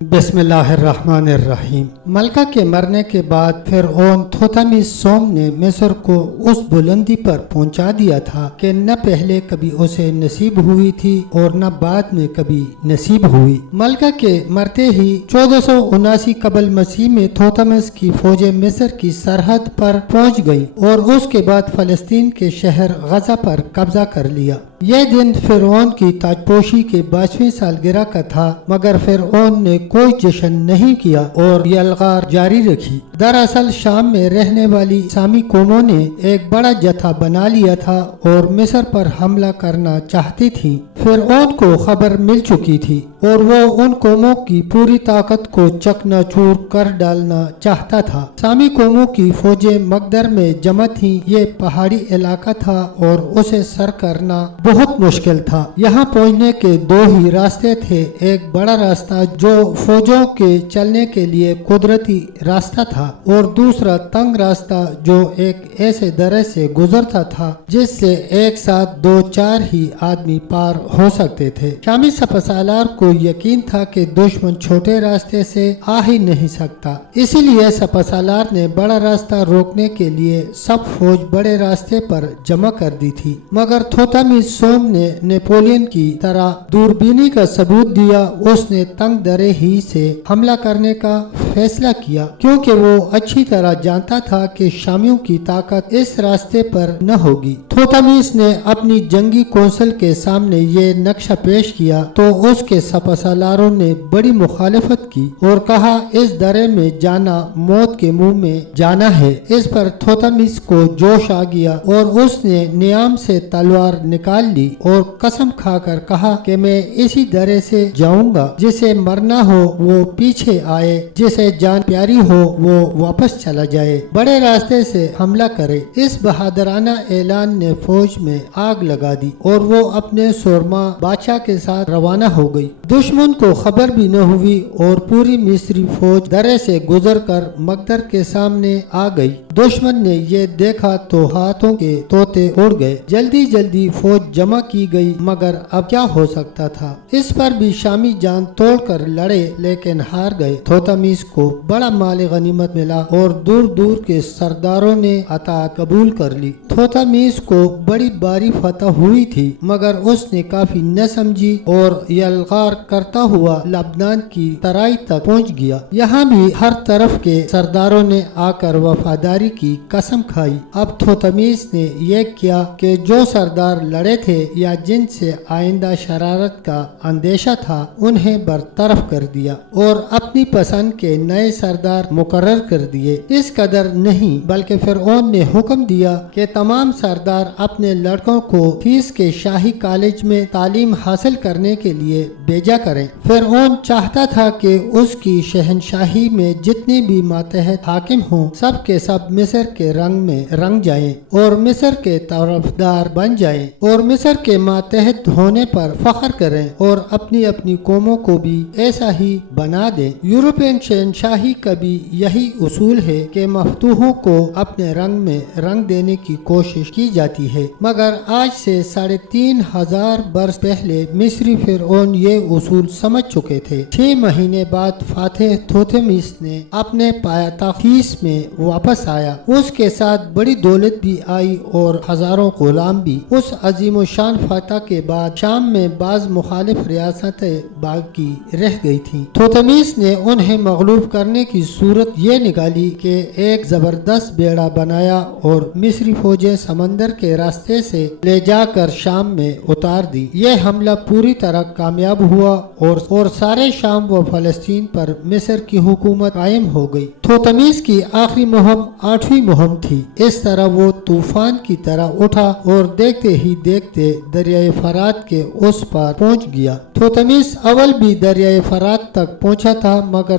بسم اللہ الرحمن الرحیم۔ ملکہ کے مرنے کے بعد فرعون تھوتھمس سوم نے مصر کو اس بلندی پر پہنچا دیا تھا کہ نہ پہلے کبھی اسے نصیب ہوئی تھی اور نہ بعد میں کبھی نصیب ہوئی۔ ملکہ کے مرتے ہی 1479 قبل مسیح میں تھوتھمس کی فوجیں مصر کی سرحد پر پہنچ گئیں اور اس کے بعد فلسطین کے شہر غزہ پر قبضہ کر لیا۔ یہ دن فرعون کی تاجپوشی کے 22ویں سالگرہ کا تھا، مگر فرعون نے کوئی جشن نہیں کیا اور یلغار جاری رکھی۔ دراصل شام میں رہنے والی سامی قوموں نے ایک بڑا جتھا بنا لیا تھا اور مصر پر حملہ کرنا چاہتی تھی۔ فرعون کو خبر مل چکی تھی اور وہ ان قوموں کی پوری طاقت کو چکنا چور کر ڈالنا چاہتا تھا۔ سامی قوموں کی فوجیں مقدر میں جمع تھیں۔ یہ پہاڑی علاقہ تھا اور اسے سر کرنا بہت مشکل تھا۔ یہاں پہنچنے کے دو ہی راستے تھے، ایک بڑا راستہ جو فوجوں کے چلنے کے لیے قدرتی راستہ تھا اور دوسرا تنگ راستہ جو ایک ایسے درے سے گزرتا تھا جس سے ایک ساتھ 2-4 ہی آدمی پار ہو سکتے تھے۔ شامی سپاسالار کو یقین تھا کہ دشمن چھوٹے راستے سے آ ہی نہیں سکتا، اسی لیے سپاسالار نے بڑا راستہ روکنے کے لیے سب فوج بڑے راستے پر جمع کر دی تھی، مگر تھوتھمس سوم نے نیپولین کی طرح دوربینی کا ثبوت دیا۔ اس نے تنگ درے ہی سے حملہ کرنے کا فیصلہ کیا کیونکہ وہ اچھی طرح جانتا تھا کہ شامیوں کی طاقت اس راستے پر نہ ہوگی۔ تھوتھمس نے اپنی جنگی کونسل کے سامنے یہ نقشہ پیش کیا تو اس کے سپاسالاروں نے بڑی مخالفت کی اور کہا اس درے میں جانا موت کے منہ میں جانا ہے۔ اس پر تھوتھمس کو جوش آ گیا اور اس نے نیام سے تلوار نکال لی اور قسم کھا کر کہا کہ میں اسی درے سے جاؤں گا، جسے مرنا ہو وہ پیچھے آئے، جسے جان پیاری ہو وہ واپس چلا جائے، بڑے راستے سے حملہ کرے۔ اس بہادرانہ اعلان نے فوج میں آگ لگا دی اور وہ اپنے سورما بادشاہ کے ساتھ روانہ ہو گئی۔ دشمن کو خبر بھی نہ ہوئی اور پوری مصری فوج درے سے گزر کر مقدر کے سامنے آ گئی۔ دشمن نے یہ دیکھا تو ہاتھوں کے طوطے اڑ گئے۔ جلدی جلدی فوج جمع کی گئی، مگر اب کیا ہو سکتا تھا؟ اس پر بھی شامی جان توڑ کر لڑے لیکن ہار گئے۔ تھوتھمس کو بڑا مال غنیمت ملا اور دور دور کے سرداروں نے اطاعت قبول کر لی۔ تھوتھمس کو بڑی باری فتح ہوئی تھی، مگر اس نے کافی نہ سمجھی اور یلغار کرتا ہوا لبنان کی ترائی تک پہنچ گیا۔ یہاں بھی ہر طرف کے سرداروں نے آ کر وفاداری کی قسم کھائی۔ اب تھوتھمس نے یہ کیا کہ جو سردار لڑے تھے یا جن سے آئندہ شرارت کا اندیشہ تھا انہیں برطرف کر دیا اور اپنی پسند کے نئے سردار مقرر کر دیے۔ اس قدر نہیں بلکہ فرعون نے حکم دیا کہ تمام سردار اپنے لڑکوں کو فیس کے شاہی کالج میں تعلیم حاصل کرنے کے لیے بھیجا کریں۔ فرعون چاہتا تھا کہ اس کی شہنشاہی میں جتنے بھی ماتحت حاکم ہوں سب کے سب مصر کے رنگ میں رنگ جائیں اور مصر کے طرفدار بن جائیں اور مصر کے ماتحت ہونے پر فخر کریں اور اپنی اپنی قوموں کو بھی ایسا ہی بنا دیں۔ یورپین شہنشاہی کا بھی یہی اصول ہے کہ مفتوحوں کو اپنے رنگ میں رنگ دینے کی کوشش کی جاتی ہے، مگر آج سے 3500 برس پہلے مصری فرعون یہ اصول سمجھ چکے تھے۔ 6 مہینے بعد فاتح تھوتھمس نے اپنے پایتخت فیس میں واپس آیا۔ اس کے ساتھ بڑی دولت بھی آئی اور ہزاروں غلام بھی۔ اس عظیم و شان فتح کے بعد شام میں بعض مخالف ریاستیں باقی رہ گئی تھیں۔ تھوتھمس نے انہیں مغلوب کرنے کی صورت یہ نکالی کہ ایک زبردست بیڑا بنایا اور مصری فوجیں سمندر کے راستے سے لے جا کر شام میں اتار دی۔ یہ حملہ پوری طرح کامیاب ہوا اور سارے شام و فلسطین پر مصر کی حکومت قائم ہو گئی۔ تھوتھمس کی آخری مہم 8ویں مہم تھی۔ اس طرح وہ طوفان کی طرح اٹھا اور دیکھتے ہی دیکھتے دریائے فرات کے اس پار پہنچ گیا۔ تھوتھمس اول بھی دریائے فرات تک پہنچا تھا، مگر